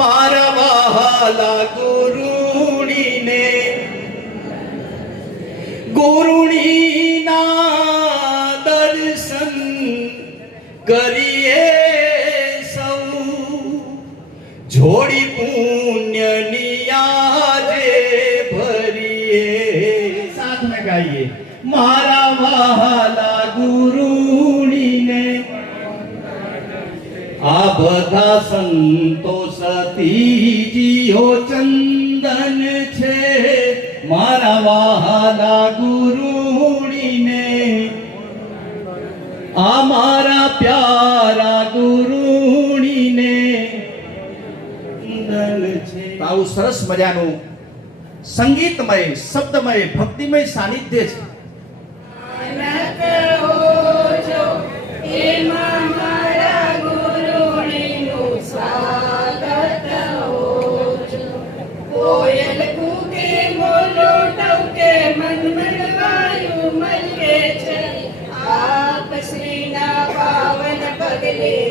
મારા વહાલા ગુરુણીને ગુરુણીના દર્શન કરીએ સૌ જોડી પુણ્યની આજે ભરીએ સાથ में ગાઈએ મારા વહાલા ગુરુણીને આ બધા સંતો સતીજીઓ ચંદન છે મારા વહાલા ગુરુણીને આ મારા પ્યારા ગુરુણીને ચંદન છે. આવું સરસ મજાનું સંગીતમય શબ્દમય ભક્તિમય સાનિધ્ય છે.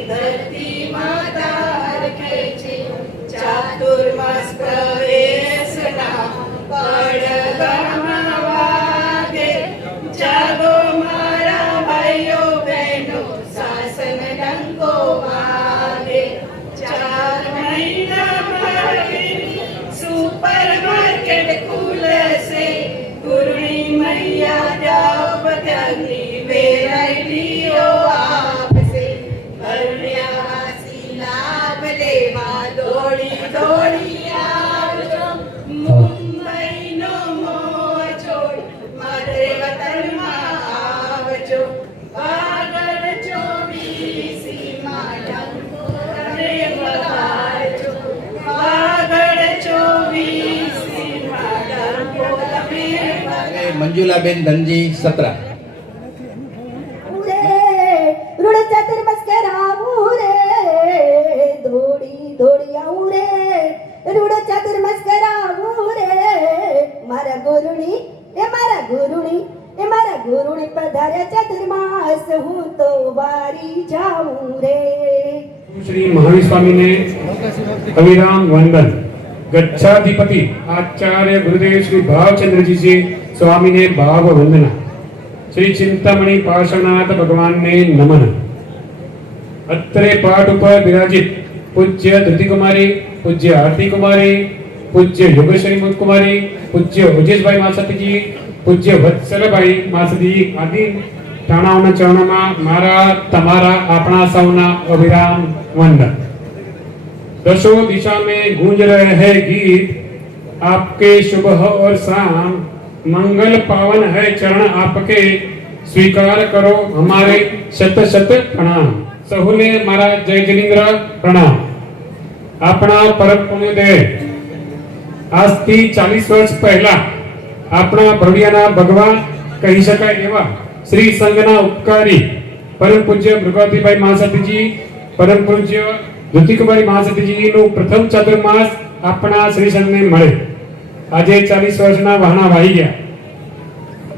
ધરતી માતા રખે છે ચાતુર્માસ પ્રવેશના પડઘામાં વાગે જાગો મારા ભાઈઓ બહેનો શાસન ડંકો વાગે 4 મહિના સુપર માર્કેટ ખુલશે ગુરુણી મૈયા જાઓ બધાની વેરાયટીઓ આપશે ભરણ્યાવાસી લાભ લેવા દોડી દોડી આવજો મુંબઈનો મોહ છોડ મારે વતનમાં આવજો આગળ 24 ડંકો તમે વગાડજો આગળ 24 ડંકો તમે વગાડજો. મંજુલાબેન ધનજી સત્રા. श्री महावीर स्वामी ने अविराम वंदन गच्छाधिपति आचार्य गुरुदेव श्री भावचंद्र जी से स्वामी ने भाव वंदना श्री चिंतामणि पार्श्वनाथ भगवान ने नमन. अत्रे पाठ पर विराजित पूज्य धृति कुमारी पूज्य आरती कुमारी पूज्य योगेश्वरी कुमारी पूज्य उजेश भाई मासती जी पूज्य वत्सल भाई मासती जी आदि ठाणाओना चरणों मारा तमारा अपना सौना अविराम वंदन. दशों दिशा में गूंज रहे हैं गीत आपके शुभ और शाम मंगल पावन है चरण आपके स्वीकार करो हमारे शत शत प्रणाम. सहुले मारा जय जिनेन्द्र प्रणाम. अपना परम पुण्यदेव आज थी 40 वर्ष पहला अपना भव्यना भगवान कही शकाय एवा श्री संघना उपकारी परम पूज्य भृगवती भाई महासती जी परम पूज्य धृति कुमारी महासती जी नु प्रथम चातुर्मास अपना श्री संघ ने मळे. આજે 40 વર્ષના વહાણા વાહી ગયા.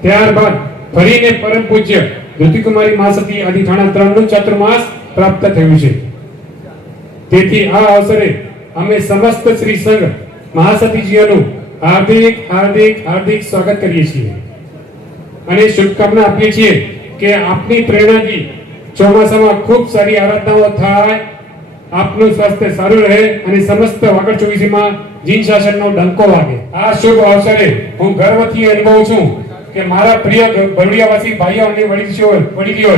ત્યારબાદ ફરીને પરમ પૂજ્ય ધૃતિ કુમારી મહાસતી આદિ થાણા 3 નું ચાતુર્માસ પ્રાપ્ત થયું છે. તેથી આ અવસરે અમે સમસ્ત શ્રી સંઘ મહાસતીજીઓનું હાર્દિક હાર્દિક હાર્દિક સ્વાગત કરીએ છીએ અને શુભકામના આપીએ છીએ કે આપની પ્રેરણાથી ચોમાસામાં ખૂબ સારી આરાધનાઓ થાય, આપનું સ્વાસ્થ્ય સારું રહે અને સમસ્ત વાગડ 24 માં જીન શાસનનો ડંકો વાગે. આ શુભ અવસરે હું ગર્વથી અનુભવું છું કે મારા પ્રિય બરડિયાવાસી ભાઈઓ અને વડીલીઓ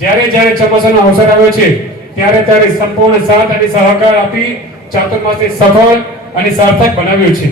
જ્યારે જ્યારે ચોમાસાનો અવસર આવ્યો છે ત્યારે ત્યારે સંપૂર્ણ સાથ અને સહકાર આપી ચાતુર્માસને સફળ અને સાર્થક બનાવ્યો છે.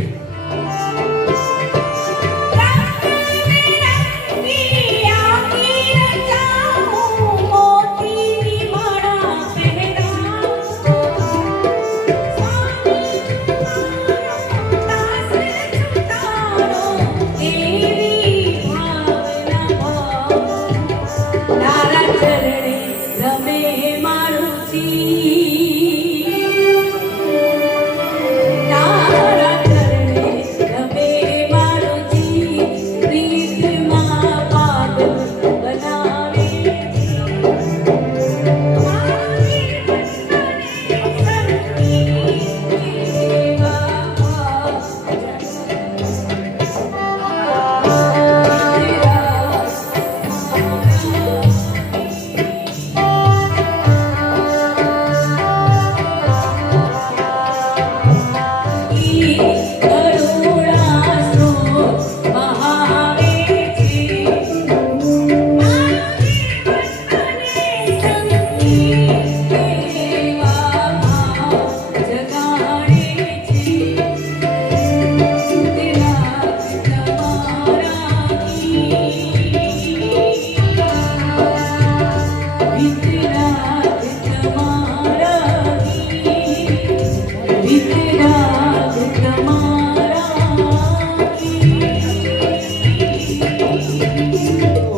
તારા ચરણે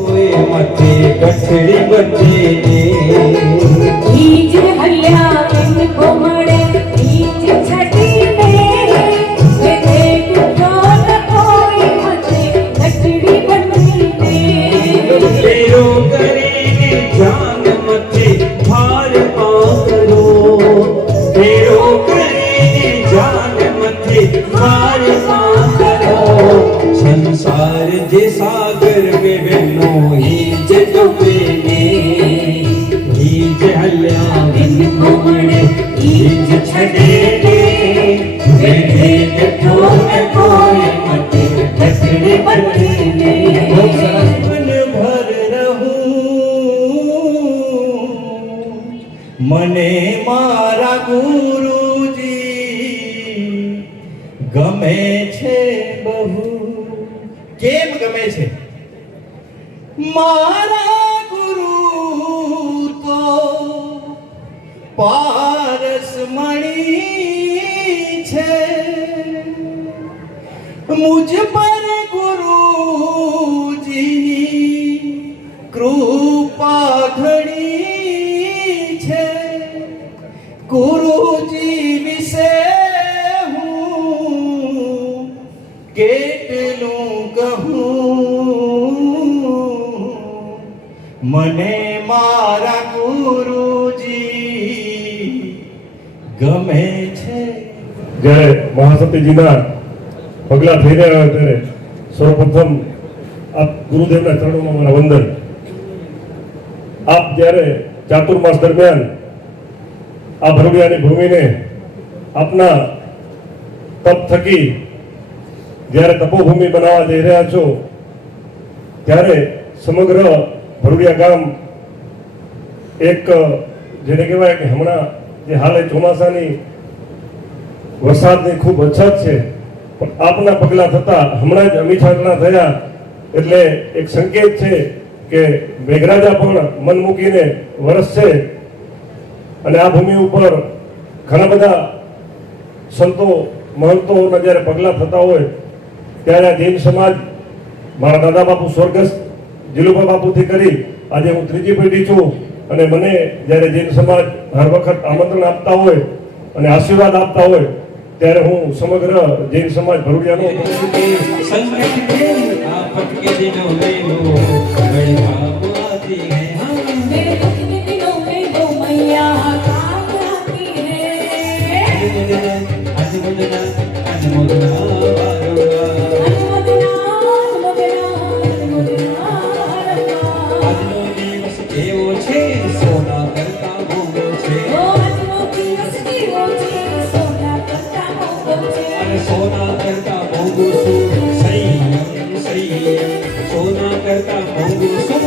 ઓય મથે ગઠડી બચે ને ઈજ હલ્યા એમ કોમળે ઈજ છટીને વેદે કુટોલ કોઈ મતે ગઠડી બનીને તેરો કરીને જાન મથે ભાર પાકરો તેરો કરીને જાન મથે ભાર પાકરો સંસાર જે સાગર में बहनो हीज डूबे ने हीज हल्या એમ કોમળે हीज छड़े ने वेदे कठोर कोई मते गठड़ी बनीने मन भर रहूं મને મારા ગુરુજી ગમે છે બહુ. કેમ ગમે છે? મારા ગુરુ તો પારસ મણી છે, મુજ પર ગુરુજીની કૃપા ઘણી છે. ગુરુજી વિશે હું કેટલું કહું, મને મારા ગુરુજી ગમે છે. જ્યારે મહાસતીજીના પગલા થઈ રહ્યા હોય ત્યારે સર્વપ્રથમ આપ ગુરુદેવના ચરણોમાં મારા વંદન. આપ જ્યારે ચાતુર્માસ દરમિયાન આ ભરૂડિયાની ભૂમિને આપના તપ થકી જ્યારે તપોભૂમિ બનાવવા જઈ રહ્યા છો ત્યારે સમગ્ર ભરૂડિયા ગામ એક જેને કહેવાય કે હમણાં જે હાલે ચોમાસાની વરસાદની ખૂબ અછત છે, પણ આપના પગલા થતા હમણાં જ અમીઠાંટણા થયા એટલે એક સંકેત છે કે મેઘરાજા પણ મન મૂકીને વરસશે. અને આ ભૂમિ ઉપર ઘણા બધા સંતો મહંતોના જ્યારે પગલા થતા હોય ત્યારે આ જૈન સમાજ મારા દાદા બાપુ સ્વર્ગસ્થ જીલુભા બાપુથી કરી આજે હું ત્રીજી પેઢી છું. અને મને જ્યારે જૈન સમાજ હર વખત આમંત્રણ આપતા હોય અને આશીર્વાદ આપતા હોય ત્યારે હું સમગ્ર જૈન સમાજ ભરૂડિયાનો संकट के आफत के दिनों में लो बड़े काम आती है मेरे दुख के दिनों में वो मैया काम आती है. अनुमोदना अनुमोदना આજનો દિવસ એવો છે સોના કરતા મોંઘો છે અને સોના કરતા મોંઘું શું સંયમ સંયમ સોના કરતા મોંઘું શું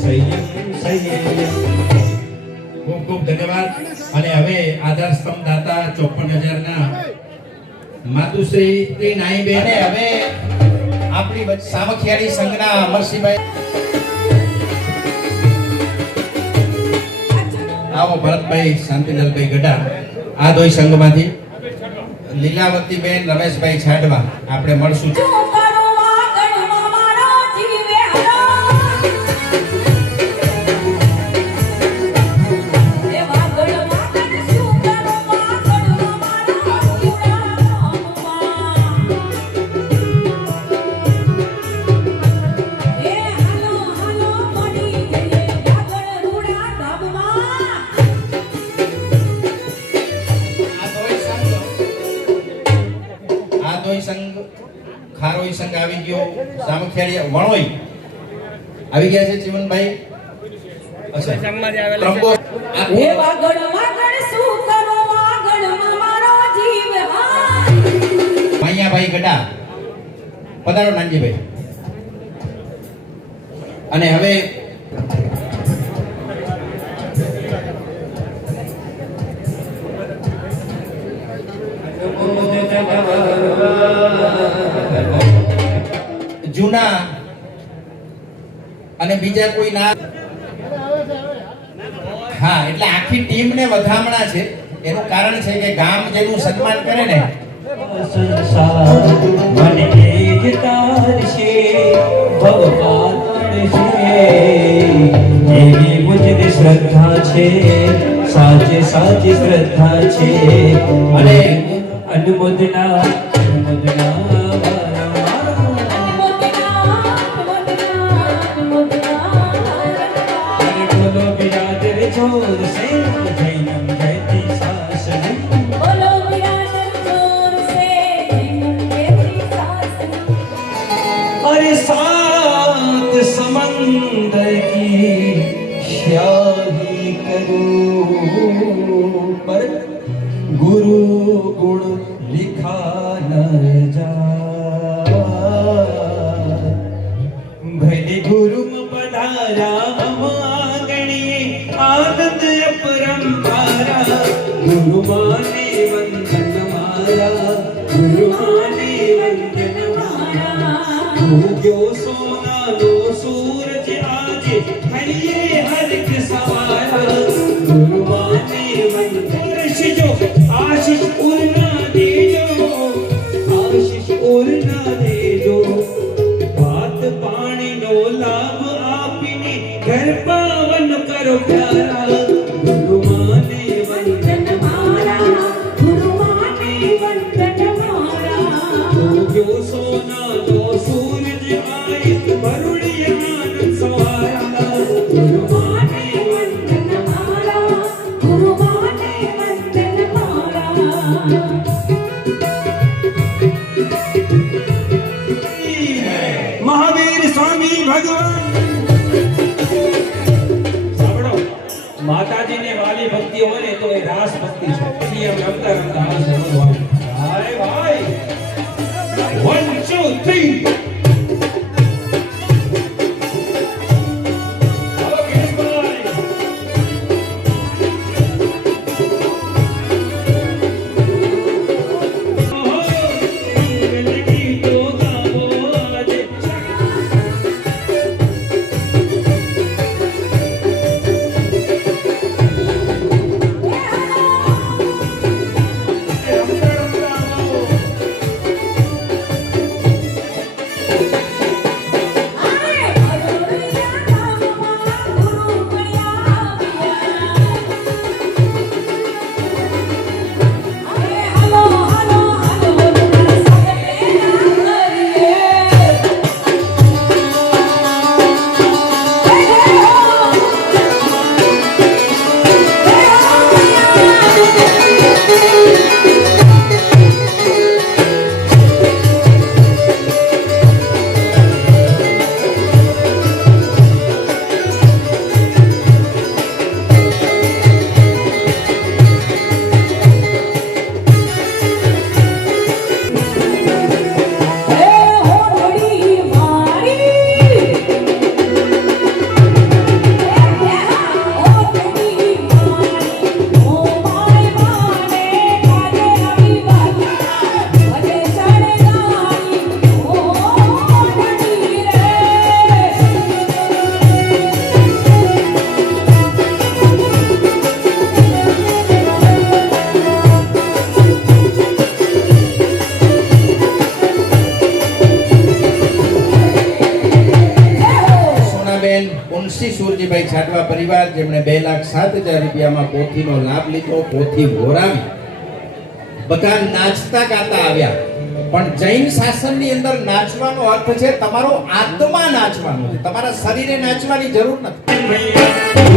સંયમ સંયમ. ખૂબ ખૂબ ધન્યવાદ. અને હવે આધાર સ્તંભ દાતા 54,000 ના માતુશ્રી શ્રી નાઈબેન. અને હવે આપણી વચ્ચે સામખિયાળી સંઘના અમરસિંહભાઈ. આવો ભરતભાઈ શાંતિલાલભાઈ ગઢા આદોઈ સંઘમાંથી. લીલાવતીબેન રમેશભાઈ છાડવા આપણે મળશું. ખારોઈ સંઘ આવી ગયો, સામખિયાળી વણોઈ આવી ગયા છે. ચીમનભાઈ મૈયાભાઈ ગડા પધારો. નાનજીભાઈ. અને હવે જૂના અને બીજા કોઈ ના. હા, એટલે આખી ટીમને વધામણા છે. એનું કારણ છે કે ગામ જેનું સન્માન કરે ને સંસાર મને જ તારશે ભગવાન છે એવી મુજને શ્રદ્ધા છે સાચે સાચી શ્રદ્ધા છે અને અનુમોદના અરે બોલો બિરાદર જોર સે જૈનમ જયતી શાસન બોલો બિરાદર જોર સે જૈનમ જયતી શાસન अरे सात समंदर की शाही करूं पर गुरु गुण लिखा न जाए भले गुरु पधारा आंगणिए आनंद अपरंपारा गुरु माने वंदन मारा गुरु माने वंदन मारा उग्यो सोनानो सूरज आज हरिये हरक सवारा गुरु माने वंदन जो आशीष उड़ना देजो आशीष उड़ना देजो बात पानी नो लाभ आपने घर पावन करो प्यारा गुरु माने वंदन મારા ગુરુ માને વંદન મારા उग्यो सोनानो सूरज आए वरुणिय आनंद सवारा गुरु માને વંદન મારા ગુરુ માને વંદન મારા महावीर स्वामी भगवान સાંભળો માતાજીને વાલી ભક્તિ હોય ને તો એ રાસ ભક્તિ છે પછી એમ રમતા રમતા આ સમજવાનું હાય ભાઈ 1 2 3 હાલો ગિરીશભાઈ ઓહો મંગલ ગીતો ગાવો આજે સોનાબેન મુનશી સુરજીભાઈ છાટવા પરિવાર જેમણે 2,07,000 રૂપિયામાં પોથીનો લાભ લીધો પોથી વોરાવી બધા નાચતા ગાતા આવ્યા પણ જૈન શાસનની અંદર નાચવાનો અર્થ છે તમારો આત્મા નાચવાનો છે તમારા શરીરે નાચવાની જરૂર નથી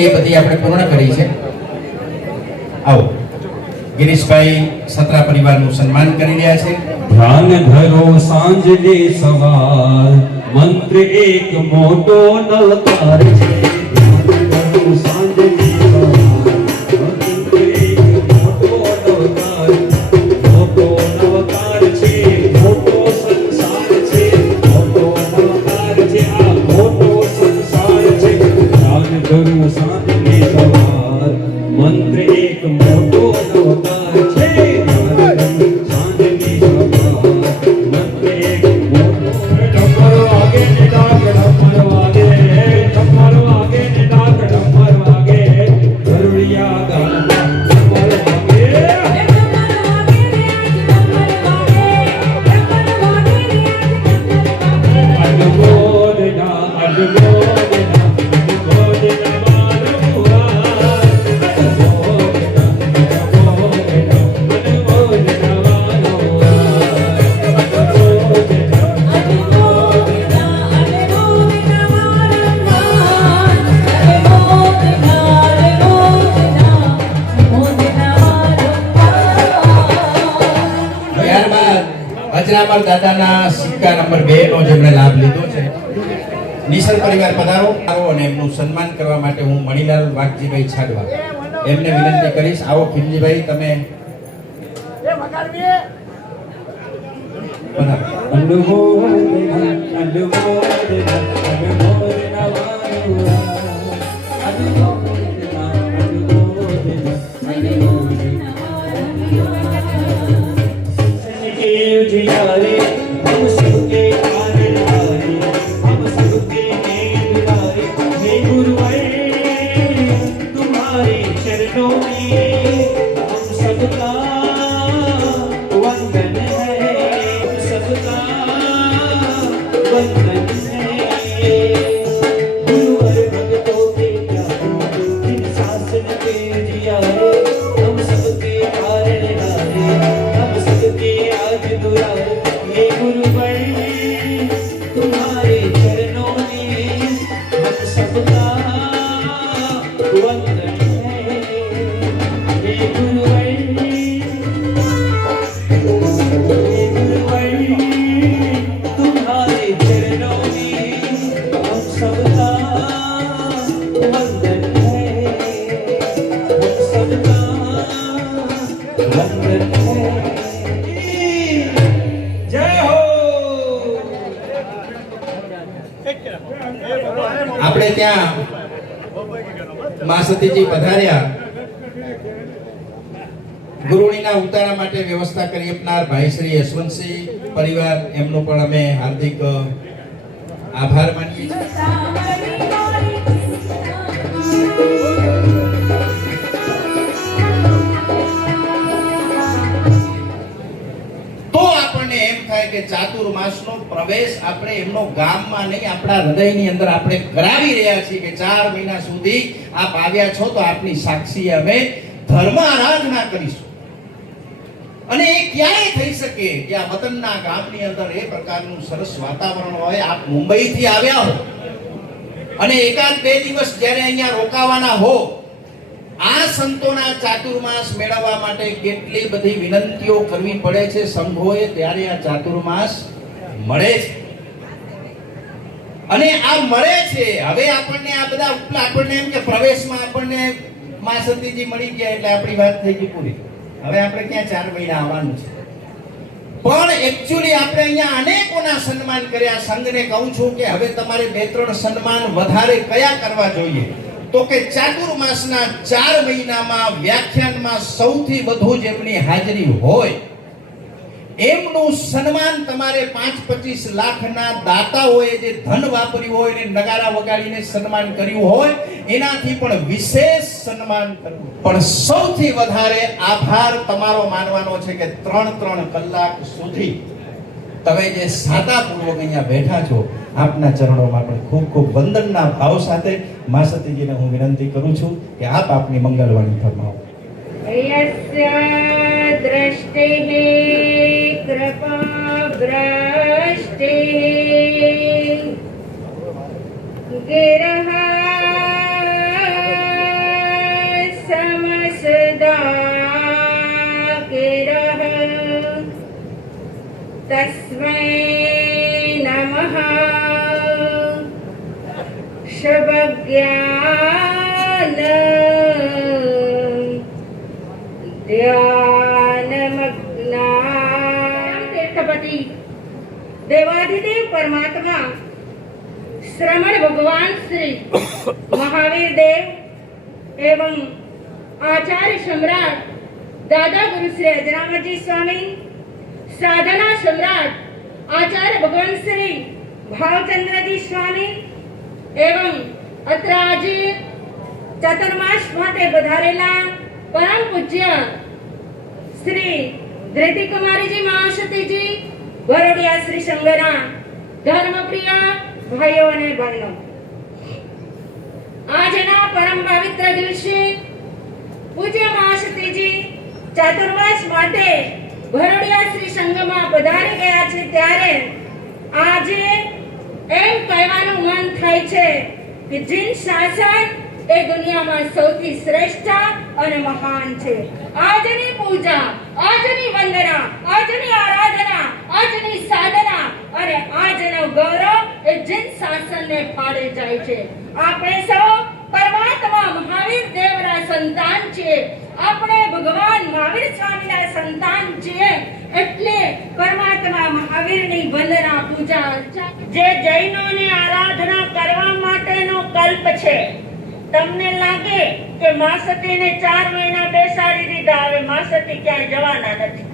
એ બધી આપણે પૂર્ણ કરી છે આવો ગિરીશભાઈ સત્રા પરિવારનું સન્માન કરી રહ્યા છે ધ્યાન ધરો સાંજને સવાર મંત્ર એક મોટો નવકાર છે ધ્યાન ધરો સાંજને સવાર મંત્ર એક મોટો નવકાર છે મોટો સંસાર છે મોટો નવકાર છે આ મોટો સંસાર છે ધ્યાન ધરો સાંજને સવાર મંત્ર એક મોટો નવકાર યજ્ઞામલ દાદાના સિક્કા નંબર 2 નો જેમણે લાભ લીધો છે, નિસલ પરિવાર પધારો અને એમનું સન્માન કરવા માટે હું મણીલાલ વાઘજીભાઈ છાડવા એમને વિનંતી કરીશ. આવો ખીમજીભાઈ, તમે પધારો. આપણે ત્યાં મા સતીજી પધાર્યા, ગુરુણીના ઉતારા માટે વ્યવસ્થા કરી આપનાર ભાઈ શ્રી યશવંતસિંહ પરિવાર, એમનો પણ અમે હાર્દિક આભાર માનીએ છીએ. તો આપણને એમ થાય કે ચાતુર્માસનો પ્રવેશ આપણે એમનો ગામમાં નહીં, આપણા હૃદયની અંદર આપણે કરાવી રહ્યા છીએ કે 4 મહિના સુધી આપ આવ્યા છો, તો આપની સાક્ષી અમે ધર્મ આરાધના કરીશું. અને એ ક્યારે થઈ શકે કે આ વતનના ગામની અંદર એ પ્રકારનું સરસ વાતાવરણ હોય. આપ મુંબઈથી આવ્યા હો અને એકાદ 2 દિવસ જ્યારે અહીંયા રોકાવાના હો, આ સંતોના ચાતુર્માસ મેળવવા માટે કેટલી બધી વિનંતીઓ કરવી પડે છે સંઘોએ, ત્યારે આ ચાતુર્માસ મળે છે. અને આ મળે છે. હવે આપણને આ બધા આપણને એમ કે પ્રવેશમાં આપણને મા સતીજી મળી ગયા એટલે આપણી વાત થઈ ગઈ પૂરી. હવે આપણે ક્યાં 4 મહિના આવવાનું છે. પણ એક્ચ્યુઅલી આપણે અહીંયા અનેકોના સન્માન કર્યા. સંઘને કહું છું કે હવે તમારે 2-3 સન્માન વધારે કયા કરવા જોઈએ, તો કે ચાતુર્માસના 4 મહિનામાં વ્યાખ્યાનમાં સૌથી વધુ જેમની હાજરી હોય એમનું સન્માન તમારે 5-25 લાખના દાતાઓએ જે ધન વાપર્યું હોય ને નગારા વગાડીને સન્માન કર્યું હોય એનાથી પણ વિશેષ સન્માન કરવું. પણ સૌથી વધારે આભાર તમારો માનવાનો છે કે 3 કલાક સુધી તમે જે સાદાપૂર્વક અહીંયા બેઠા છો, આપના ચરણોમાં પણ ખૂબ ખૂબ વંદનના ભાવ સાથે મા સતીજીને હું વિનંતી કરું છું કે આપ આપની મંગલવાણી ફરમાવો. यस्य दृष्टिः कृपाभ्रष्टिः गिरः समसदा गिरः तस्मै नमः शुभज्ञान तीर्थपति देवाधिदेव परमात्मा श्रमण भगवान श्री महावीर देव एवं आचार्य सम्राट दादा गुरु श्री अजरामर जी स्वामी, साधना सम्राट आचार्य भगवान श्री भावचंद्र जी स्वामी एवं अत्राजी चतुर्मास માટે પધારેલા परम पूज्य श्री धृति कुमारी जी महाशती जी वरोडिया श्री संगना धर्मप्रिय भाइयों અને બહેનો, આજના પરમ પવિત્ર દિવસે પૂજ્ય મહાશતીજી ચાતુર્માસ માટે ભરોડિયા શ્રી સંઘમાં પધારી ગયા છે, ત્યારે આજે એમ કહેવાનું મન થાય છે કે જીન શાસન એ દુનિયામાં સૌથી શ્રેષ્ઠ અને મહાન છે. આજની પૂજા, આજની વંદના, આજની આરાધના, આજની સાધના અને આજનો ગૌરવ એ જીન શાસનને ફાળે જાય છે. આપણે સૌ પરમાત્મા મહાવીર દેવના સંતાન છીએ. આપણે ભગવાન મહાવીર સ્વામીના સંતાન છીએ. એટલે પરમાત્મા મહાવીરની વંદના, પૂજા અર્ચના જે જૈનોની આરાધના કરવા માટેનો કલ્પ છે. તમને લાગે કે માસતીને 4 મહિના બેસાડી દીધા, હવે માસતી ક્યાંય જવાના નથી.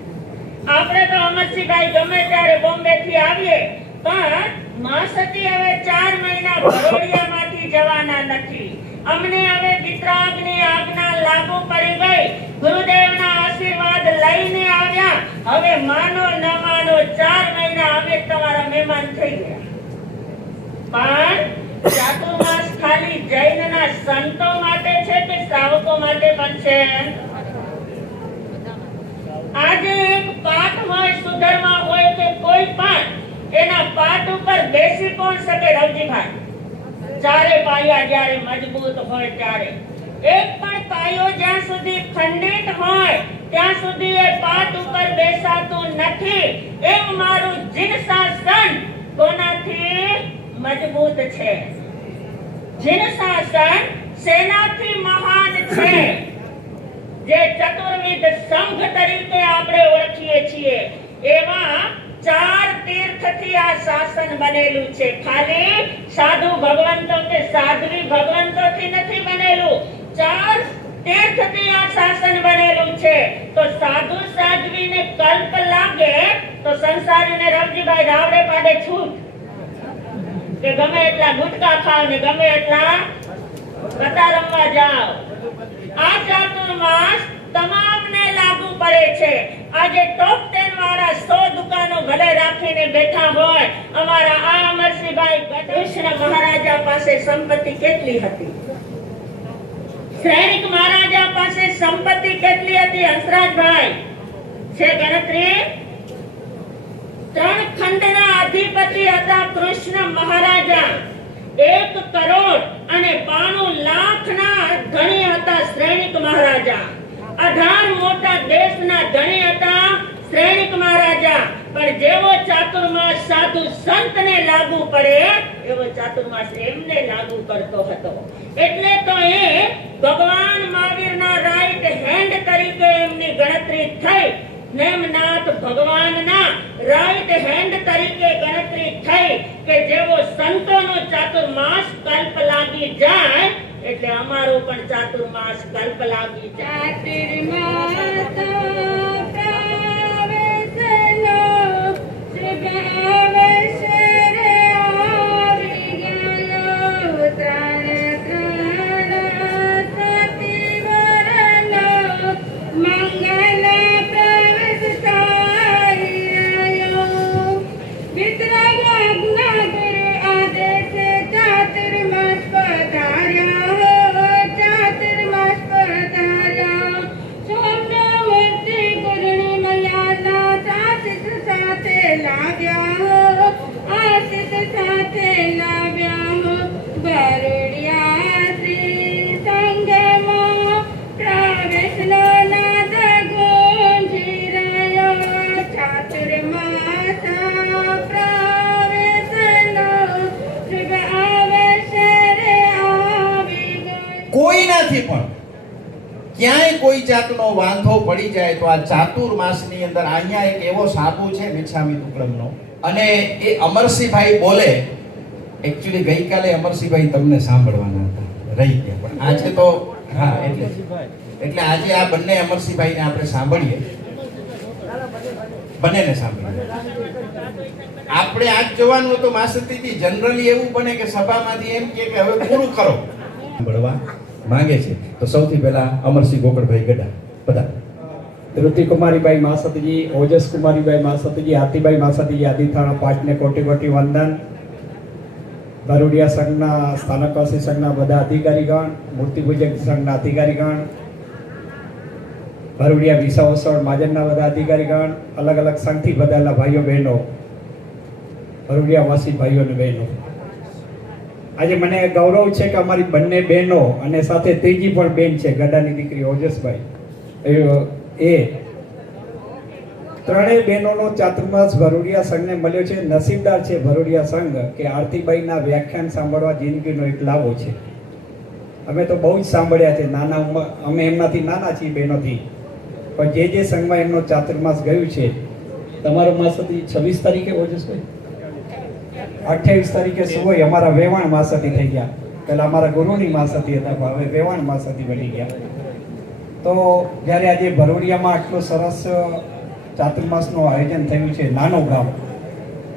આપણે તો અમરસિંહભાઈ ગમે ત્યારે બોમ્બે થી આવીએ, પણ માસતી હવે 4 મહિના ભરોડિયામાંથી જવાના નથી. અમને હવે વિતરાગની આજ્ઞા લાગુ પડી ગઈ. ગુરુદેવના આશીર્વાદ લઈને આવ્યા. હવે માનો ન માનો 4 મહિના અમે તમારા મહેમાન થઈ ગયા. પણ ચાતુર્માસ ખાલી જૈનના સંતો માટે છે કે શ્રાવકો માટે પણ છે? આજે એક પાઠ હોય, સુધર્મા હોય કે કોઈ પણ, એના પાઠ ઉપર બેસી કોણ શકે રવજીભાઈ? ચારે પાયા જ્યારે મજબૂત હોય ત્યારે. એક પણ પાયો જ્યાં સુધી ખંડિત હોય ત્યાં સુધી એ પાઠ ઉપર બેસાતું નથી. એમ મારું જીન શાસન કોનાથી મજબૂત છે? જીન શાસન સેનાથી મહાન છે, જે ચતુર્વિધ સંઘ તરીકે આપણે ઓળખીએ છીએ. એવા 4 તીર્થથી આ શાસન બનેલું છે. ખાલી સાધુ ભગવંતો કે સાધ્વી ભગવંતોથી નથી બનેલું. 4 તીર્થથી આ શાસન બનેલું છે. તો સાધુ સાધ્વીને કલ્પ લાગે તો સંસારીને રવજીભાઈ રાવડે પાડે છૂટ કે ગમે એટલા ગુટકા ખાવ ને ગમે એટલા કથા રમવા જાઓ. આ ચાતુર્માસ તમામને લાગુ પડે છે. આજે ટોપ 10 વાળા 100 દુકાનો ભલે રાખીને બેઠા હોય. અમારા આ અમરસિંહભાઈ કૃષ્ણ મહારાજા પાસે સંપત્તિ કેટલી હતી? શ્રેણિક મહારાજા પાસે સંપત્તિ કેટલી હતી? હંસરાજભાઈ છે ગણતરી? 3 ખંડના અધિપતિ હતા કૃષ્ણ મહારાજા. 1 કરોડ અને 92 લાખના ધણી હતા શ્રેણિક મહારાજા. 18 મોટા દેશના ધણી હતા શ્રેણિક મહારાજા. પણ જેવો ચાતુર્માસ સાધુ સંતને લાગુ પડે એવો ચાતુર્માસ એમને લાગુ પડતો હતો. એટલે તો એ ભગવાન મહાવીરના રાઈટ હેન્ડ તરીકે એમની ગણતરી થઈ. નેમનાથ ભગવાનના રાઈટ હેન્ડ તરીકે ગણતરી થઈ કે જેવો સંતોનો ચાતુર્માસ કલ્પ લાગી જાય એટલે અમારો પણ ચાતુર્માસ કલ્પ લાગી કોઈનાથી પણ ક્યાંય કોઈ જાતનો વાંધો પડી જાય તો આ ચાતુર્માસની અંદર અહીંયા એક એવો સાધુ છે વિછામી ટુકડમનો, અને એ અમરસિંહભાઈ બોલે. એકચ્યુઅલી ગઈકાલે અમરસિંહભાઈ તમને સાંભળવાના હતા, રહી ગયા, પણ આજે તો હા એટલે આજે આ બંને અમરસિંહભાઈને આપણે સાંભળીએ, બંનેને સાંભળીએ. આપણે આજ જોવાનું હતું માસતીથી. જનરલી એવું બને કે સભામાંથી એમ કે હવે પૂરું કરો, સાંભળવા માંગે છે. તો સૌથી પહેલા અમરસિંહ ગોકળભાઈ ગઢા બધા. ધૃતિ કુમારીબાઈ માસતીજી, ઓજસ કુમારીબાઈ માસતીજી, હાથીબાઈ માસતીજી, આદિથાણા પાટને કોટી કોટી વંદન. ભરૂડિયા સંઘના, સ્થાનકવાસી સંઘના બધા અધિકારીગણ, મૂર્તિપૂજક સંઘના અધિકારીગણ, ભરૂડિયા વિસાવસળ મહાજનના બધા અધિકારીગણ, અલગ અલગ સંઘથી બધાલા ભાઈઓ બહેનો, ભરૂડિયા વાસી ભાઈઓ અને બહેનો, આજે મને ગૌરવ છે કે અમારી બંને બહેનો અને સાથે ત્રીજી પણ બેન છે ગડાની દીકરી ઓજસભાઈ, એ ત્રણેય બહેનોનો ચાતુર્માસ ભરૂડિયા સંઘને મળ્યો છે. નસીબદાર છે ભરૂડિયા સંઘ કે આરતીબાઈના વ્યાખ્યાન સાંભળવા જિંદગીનો એક લાવો છે. અમે તો બહુ જ સાંભળ્યા છે, અમે એમનાથી નાના છીએ બહેનોથી, પણ જે સંઘમાં એમનો ચાતુર્માસ ગયું છે. તમારો માસ હતી 26 તારીખે ઓજસભાઈ, 28 તારીખે સુવઈ અમારા વેવાણ માસતી થઈ ગયા. પહેલા અમારા ગુરુની માસતી હતા, હવે વેવાણ માસતી બની ગયા. તો જ્યારે આજે ભરૂડિયામાં આટલું સરસ ચાતુર્માસનું આયોજન થયું છે, નાનું ગામ,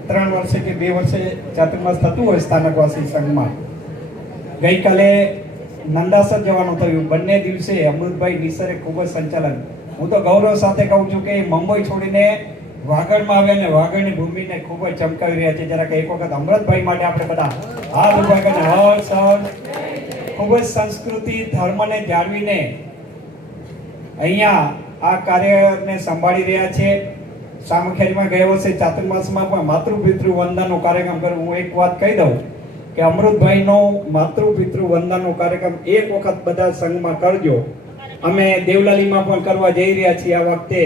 3 વર્ષે કે 2 વર્ષે ચાતુર્માસ થતું હોય સ્થાનકવાસી સંઘમાં. ગઈકાલે નંદાસર જવાનું થયું. બંને દિવસે અમૃતભાઈ નિસરે ખૂબ જ સંચાલન, હું તો ગૌરવ સાથે કહું છું કે મુંબઈ છોડીને વાગડમાં આવ્યા ને વાગડની ભૂમિને ખૂબ જ ચમકાવી રહ્યા છે. જરાક એક વખત અમૃતભાઈ માટે આપણે બધા હાથ ઉભા કરીને હર્ષ ખૂબ જ સંસ્કૃતિ ધર્મને જાળવીને અહીંયા આ કાર્યને સંભાળી રહ્યા છે. સામખિયારીમાં ગયા વર્ષે ચાતુર્માસમાં પણ માતૃપિતૃ વંદનનો કાર્યક્રમ કર્યો. હું એક વાત કહી દઉં કે અમૃતભાઈનો માતૃપિતૃ વંદનનો કાર્યક્રમ એક વખત બધા સંઘમાં કરજો. અમે દેવલાલીમાં પણ કરવા જઈ રહ્યા છીએ. આ વખતે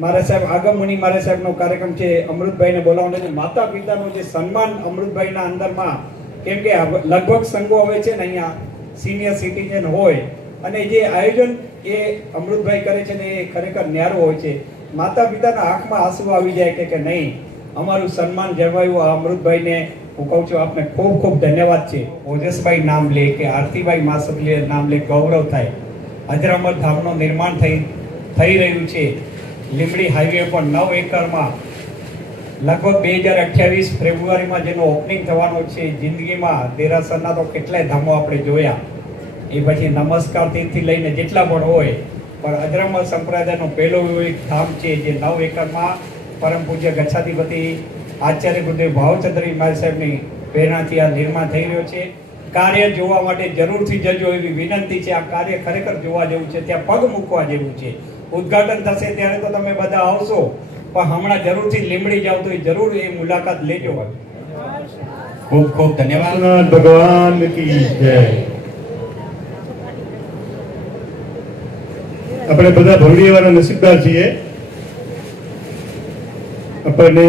મારા સાહેબ આગમની મારા સાહેબનો કાર્યક્રમ છે. અમૃતભાઈને બોલાવવાનો છે. માતા પિતાનું જે સન્માન અમૃતભાઈના અંદરમાં, કેમ કે લગભગ સંઘો હવે છે ને અહીંયા સિનિયર સિટીઝન હોય અને જે આયોજન એ અમૃતભાઈ કરે છે ને એ ખરેખર ન્યારું હોય છે. માતા પિતાના આંખમાં આંસુ આવી જાય કે નહીં અમારું સન્માન જળવાયું. આ અમૃતભાઈને હું કહું છું આપને ખૂબ ખૂબ ધન્યવાદ છે. ઓજસભાઈ નામ લે કે આરતીબાઈ માસલી નામ લે, ગૌરવ થાય. અજરામર ધામનું નિર્માણ થઈ રહ્યું છે. લીંબડી હાઈવે પર 9 એકરમાં લગભગ 2028 ફેબ્રુઆરીમાં જેનું ઓપનિંગ થવાનું છે. જિંદગીમાં દેરાસરના તો કેટલાય ધામો આપણે જોયા, એ પછી નમસ્કારથી લઈને જેટલા પણ હોય, પણ અજરામર સંપ્રદાયનું પહેલું એક ધામ છે જે 9 એકરમાં પરમ પૂજ્ય ગચ્છાધિપતિ આચાર્ય ગુરુદેવ ભાવચંદ્ર મહારાજ સાહેબની પ્રેરણાથી આ નિર્માણ થઈ રહ્યો છે. કાર્ય જોવા માટે જરૂરથી જજો એવી વિનંતી છે. આ કાર્ય ખરેખર જોવા જેવું છે, ત્યાં પગ મૂકવા જેવું છે. ઉદ્ઘાટન થશે ત્યારે તો તમે બધા આવશો, પણ હમણાં જરૂરથી લીંબડી જાવ તો જરૂર એ મુલાકાત લેજો. ખૂબ ખૂબ ધન્યવાદ. ભગવાન કી જય. આપણે બધા ભરૂડિયાવાળા નસીબદાર છીએ. આપણને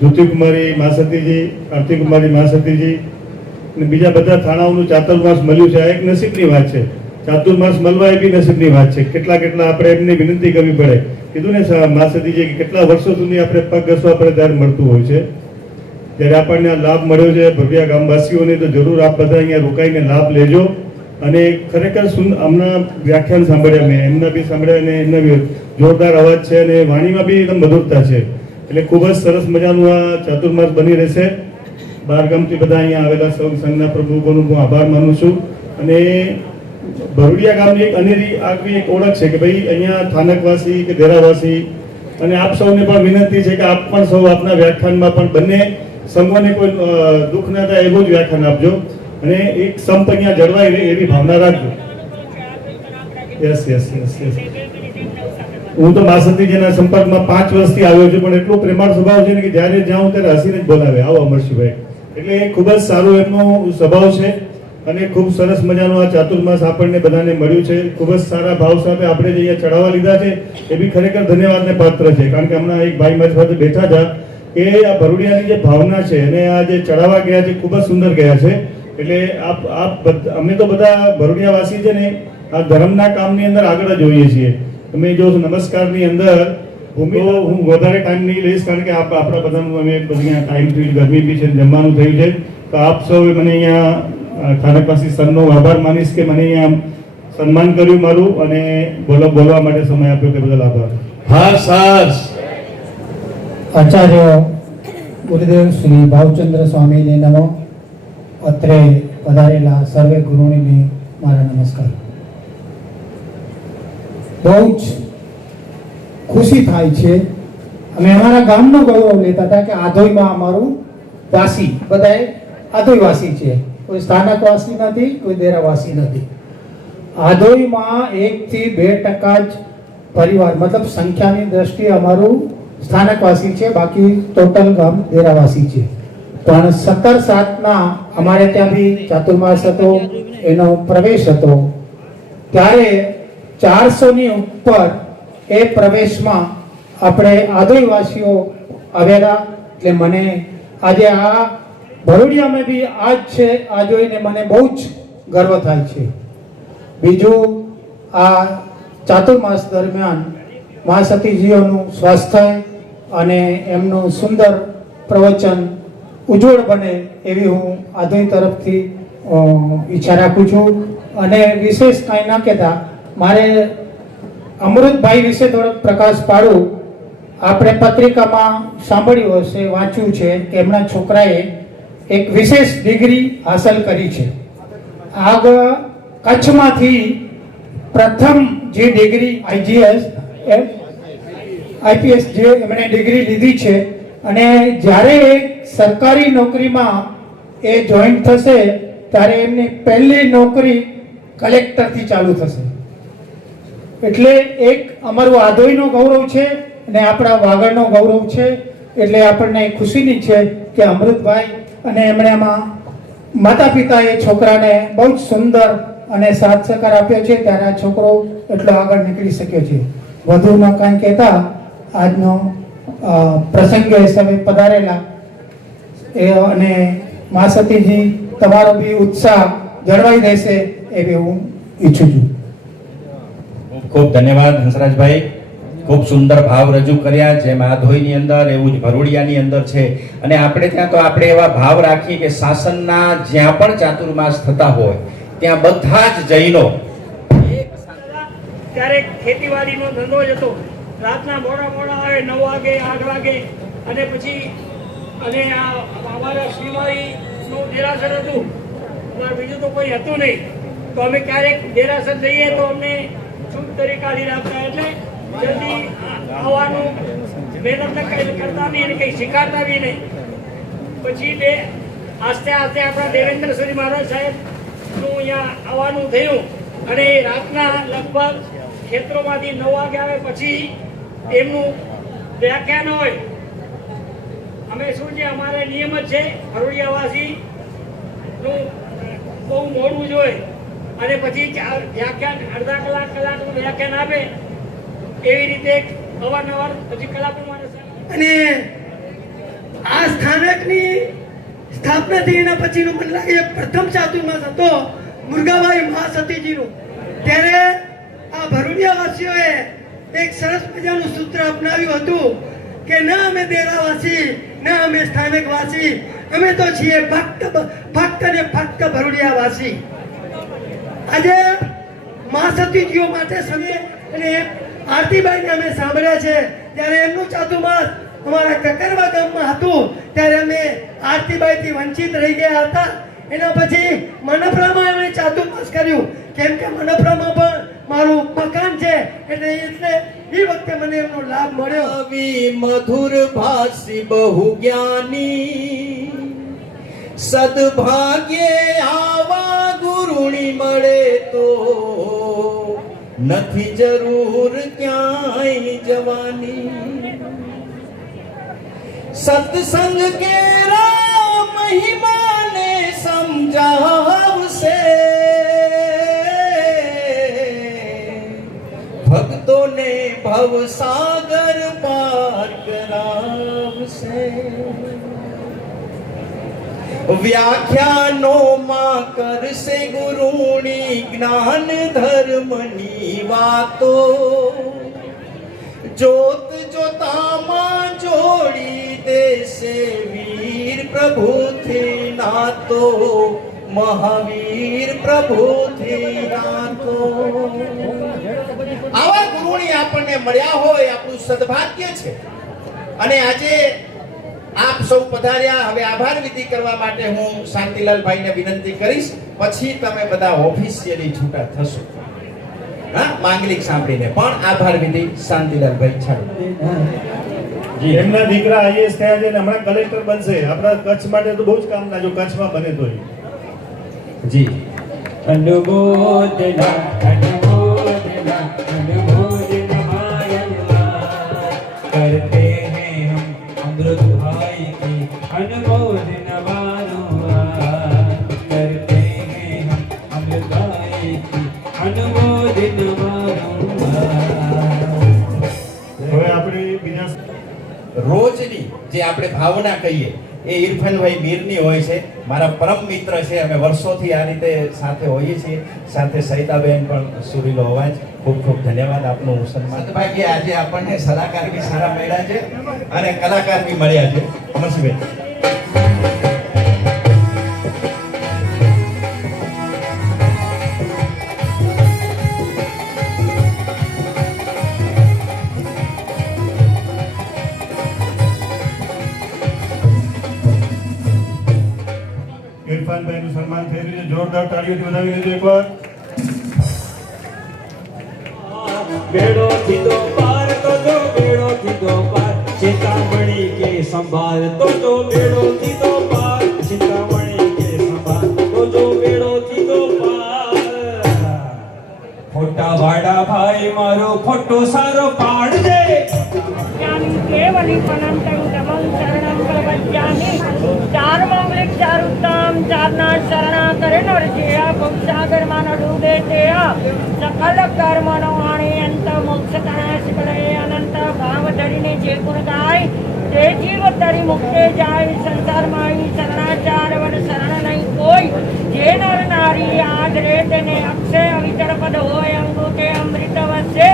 જ્યોતિકુમારી માસતીજી, આરતીકુમારી માસતીજી અને બીજા બધા થાણાઓનું ચાતુર્માસ મળ્યું છે. આ એક નસીબની વાત છે. ચાતુર્માસ મળવા એ બી નસીબની વાત છે. કેટલા આપણે એમને વિનંતી કરવી પડે. કીધું ને માસતીજી કે કેટલા વર્ષો સુધી આપણે પગ ઘસવા પડે ત્યારે મળતું હોય છે. ત્યારે આપણને આ લાભ મળ્યો છે ભરૂડિયા ગામવાસીઓને, તો જરૂર આપ બધા અહીંયા રોકાઈને લાભ લેજો. અને ખરેખર હમણાં વ્યાખ્યાન સાંભળ્યા, મેં એમના બી સાંભળ્યા અને એમના બી જોરદાર અવાજ છે અને વાણીમાં બી એકદમ મધુરતા છે. એટલે ખૂબ જ સરસ મજાનું આ ચાતુર્માસ બની રહેશે. બહારગામથી બધા અહીંયા આવેલા સૌ સંઘના પ્રમુખોનો હું આભાર માનું છું. અને ભરૂડિયા ગામની એક અનેરી આગવી એક ઓળખ છે કે ભાઈ અહીંયા સ્થાનકવાસી કે દેરાવાસી, અને આપ સૌને પણ વિનંતી છે કે આપ પણ સૌ આપના વ્યાખ્યાનમાં પણ બંને સંઘોને કોઈ દુઃખ ના થાય એવું જ વ્યાખ્યાન આપજો અને એક સંપ અહીંયા જળવાઈ રહે એવી ભાવના રાખજો. Yes yes yes yes. હું તો માસતીજીના સંપર્કમાં 5 વર્ષથી આવ્યો છું, પણ એટલો પ્રેમાળ સ્વભાવ છે ને કે જ્યારે જાઉં ત્યારે હસીને જ બોલાવે, આવો અમરશીભાઈ. એટલે એ ખૂબ જ સારું એમનો સ્વભાવ છે અને ખૂબ સરસ મજાનું આ ચાતુર્માસ આપણને બધાને મળ્યું છે. ખૂબ જ સારા ભાવ સાથે આપણે જે અહીંયા ચડાવવા લીધા છે એ બી ખરેખર ધન્યવાદને પાત્ર છે. કારણ કે હમણાં એક ભાઈ મારી સાથે બેઠા હતા કે આ ભરૂડિયાની જે ભાવના છે અને આ જે ચડાવવા ગયા છે ખૂબ જ સુંદર ગયા છે. એટલે અમે તો બધા ભરૂડિયાવાસી છે ને આ ધર્મના કામની અંદર આગળ જ હોઈએ છીએ. તમે જો નમસ્કારની અંદર ભૂમિ, હું વધારે ટાઈમ નહીં લઈશ કારણ કે આપણા બધાનું અમે અહીંયા ટાઈમ થયું, ગરમી બી છે, જમવાનું થયું છે. તો આપ સૌએ મને અહીંયા સ્થાનકવાસી સંઘનો આભાર માનીશ કે મને અહીંયા સન્માન કર્યું મારું અને બોલવા માટે સમય આપ્યો તે બદલ આભાર. હર્ષ હર્ષ. આચાર્ય ગુરુદેવ શ્રી ભાવચંદ્ર સ્વામીને નમો. અત્રે પધારેલા સર્વે ગુરુઓને મારા નમસ્કાર. બહુ જ ખુશી થાય છે. અમે અમારા ગામનો ગૌરવ લેતા હતા કે આધોઈમાં અમારું વાસી, બધાએ આધોઈવાસી છે, કોઈ સ્થાનકવાસી નથી, કોઈ દેરાવાસી નથી. આધોઈમાં 1 થી 2% જ પરિવાર, મતલબ સંખ્યાની દ્રષ્ટિએ અમારું સ્થાનકવાસી છે, બાકી ટોટલ ગામ દેરાવાસી છે. પણ 17/7 અમારે ત્યાં બી ચાતુર્માસ હતો, એનો પ્રવેશ હતો, ત્યારે 400 ની ઉપર એ પ્રવેશમાં આપણે આદિવાસીઓ આવેલા. એટલે મને આજે આ ભરૂડિયામાં બી આજ છે, આ જોઈને મને બહુ જ ગર્વ થાય છે. બીજું, આ ચાતુર્માસ દરમિયાન મા સતીજીઓનું સ્વાસ્થ્ય અને એમનું સુંદર પ્રવચન ઉજ્જવળ બને એવી હું આધુનિક તરફથી ઈચ્છા રાખું છું. અને વિશેષ કાંઈ ના કહેતા મારે અમૃતભાઈ વિશે થોડો પ્રકાશ પાડું. આપણે પત્રિકામાં સાંભળ્યું હશે, વાંચ્યું છે કે એમના છોકરાએ એક વિશેષ ડિગ્રી હાંસલ કરી છે. આગળ કચ્છમાંથી પ્રથમ જે ડિગ્રી આઈપીએસ જે એમણે ડિગ્રી લીધી છે, અને જ્યારે સરકારી નોકરીમાં એ જોઈન થશે ત્યારે એમની પહેલી નોકરી કલેક્ટરથી ચાલુ થશે. એટલે એક અમારું આધોઈનો ગૌરવ છે અને આપણા વાગડનો ગૌરવ છે. એટલે આપણને ખુશીની છે કે અમૃતભાઈ અને એમણે આમાં માતા પિતાએ છોકરાને બહુ જ સુંદર અને સાથ સહકાર આપ્યો છે, ત્યારે આ છોકરો એટલો આગળ નીકળી શક્યો છે. વધુમાં કાંઈ કહેતા આજનો પ્રસંગે હિસાબે પધારેલા એ અને મા સતીજી તમારો બી ઉત્સાહ જળવાઈ રહેશે એવી હું ઈચ્છું છું. ખૂબ ખૂબ ધન્યવાદ હંસરાજભાઈ. ખૂબ સુંદર ભાવ રજૂ કર્યા, જેમ આધોઈની અંદર એવું જ ભરૂડિયાની અંદર છે. અને આપણે ત્યાં તો આપણે એવા ભાવ રાખીએ કે શાસનના જ્યાં પણ ચાતુર્માસ થતા હોય ત્યાં બધા જ જૈનો ત્યારે ખેતીવાડીનો ધંધો જ હતો. રાતના મોડા આવે, 9 વાગે 8 વાગે, અને પછી અને અમારા શ્રીમાળીનું દેરાસર હતું, અમારે બીજું તો કોઈ હતું નહીં. તો અમે ક્યારેક દેરાસર જઈએ તો અમને છૂટ તરી કાઢી રાખતા, એટલે જલ્દી આવવાનું મહેનત કંઈ કરતા નહીં અને કંઈ શીખાડતા બી નહીં. પછી આસ્તે આસ્તે આપણા દેવેન્દ્ર સુરી મહારાજ સાહેબનું અહીંયા આવવાનું થયું, અને રાતના લગભગ ખેતરોમાંથી 9 વાગે આવે પછી એમનું વ્યાખ્યાન હોય. અમે શું છે, અમારે નિયમ જ છે ભરૂડિયાવાસીનું બહુ મોડું જોઈએ, અને પછી વ્યાખ્યાન અડધા કલાકનું વ્યાખ્યાન આપે, એવી રીતે અવારનવાર પછી કલાકો મારે. અને આ સ્થાનકની સ્થાપના થઈ એના પછીનું મને લાગે પ્રથમ ચાતુર્માસ હતો મુરગાભાઈ મા સતીજીનું. ત્યારે આ ભરૂડિયાવાસીઓએ એક સરસ મજાનું સૂત્ર અપનાવ્યું હતું કે ન અમે દેરાવાસી, ન અમે સ્થાનકવાસી, અમે તો છીએ ફક્ત ને ફક્ત ભરૂડિયાવાસી. આજે મા સતીજીઓ માટે સમય અને આરતીબાઈને અમે સાંભળ્યા છે. જ્યારે એમનું ચાતુર્માસ અમારા કકરવા ગામમાં હતું ત્યારે અમે આરતીબાઈથી વંચિત રહી ગયા હતા. એના પછી મનપરામાં એમણે ચાતુર્માસ કર્યું, કેમ કે મનપરામાં પણ મારું મકાન છે, એટલે એ વખતે મને એમનો લાભ મળ્યો. મધુર ભાષી બહુ જ્ઞાની, સદભાગ્યે આવા ગુરુણી મળે તો નથી જરૂર ક્યાંય જવાની. સત્સંગ કેરા મહિમાને સમજાવશે, ભક્તોને ભવસાગર પાર કરાવશે. વ્યાખ્યાનોમાં કરશે ગુરુની જ્ઞાન ધર્મની વાતો, જોત જોતામાં જોડી દેશે વીર પ્રભુથી નાતો, મહાવીર પ્રભુથી નાતો. આવા ગુરુની આપણને મળ્યા હોય આપણું સદભાગ્ય છે. અને આજે આપ સૌ પધાર્યા. હવે આભાર વિધિ કરવા માટે હું શાંતિલાલભાઈને વિનંતી કરીશ, પછી તમે બધા ઓફિસિયલી છૂટા થશો. હા, માંગલિક સાંભળીને પણ આભાર વિધિ શાંતિલાલભાઈ છાડો. એમના દીકરા આઈએસ થયા છે ને હમણાં કલેક્ટર બનશે. આપણા કચ્છ માટે તો બહુ જ કામના, જો કચ્છમાં બને તો. જી અનુમોદના અનુમોદના અનુમોદના हाय अल्लाह, करते हैं हम अमृत भाई की अनुमोदना રોજની જે આપણે ભાવના કહીએ એ ઇરફાનભાઈ મીરની હોય છે. મારા પરમ મિત્ર છે. અમે વર્ષોથી આ રીતે સાથે હોઈએ છીએ. સાથે સૈતાબેન પણ સુરીલો અવાજ. ખૂબ ખૂબ ધન્યવાદ આપનું સન્માન. ભાગ્ય આજે આપણને સલાહકાર બી સારા મળ્યા છે અને કલાકાર બી મળ્યા છે. અમરસિંહભાઈ ઇરફાનભાઈનું સન્માન થઈ રહ્યું છે. જોરદાર તાળીઓથી વધાવી લેજો એકવાર. બેડો કીધો પાર તો જો બેડો કીધો પાર ચિંતામણી કે સંભાળ તો જો બેડો કીધો પાર ચિંતામણી કે સંભાળ તો જો બેડો કીધો પાર. ખોટા વાડા ભાઈ મારો ખોટો સારો પાડજે. જ્ઞાની કેવલી પનંતં ધમં શરણં પ્રપદ્યામિ. ચાર મંગલિક ચાર ઉત્તમ ચારના શરણા કરે નરજેયા ભવસાગર માન ડૂબે તેયા સકલ કર્મનો આણે અંત મોક્ષ તણાશ કરે અનંત ભાવ ધરીને જે ગુણ ગાય તે જીવ તરી મુક્તે જાય. સંસારમાં શરણાચાર વડ શરણ નહીં કોઈ. જે નર નારી આદરે તેને અક્ષય અવિચર પદ હોય અંગૂઠે અમૃત વસે.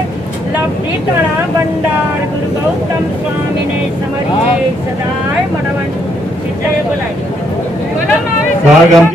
લબ્ધિ તણા ભંડાર ગુરુ ગૌતમ સ્વામીને સમરીએ સદાય મનવંત. બોલાય ભાગ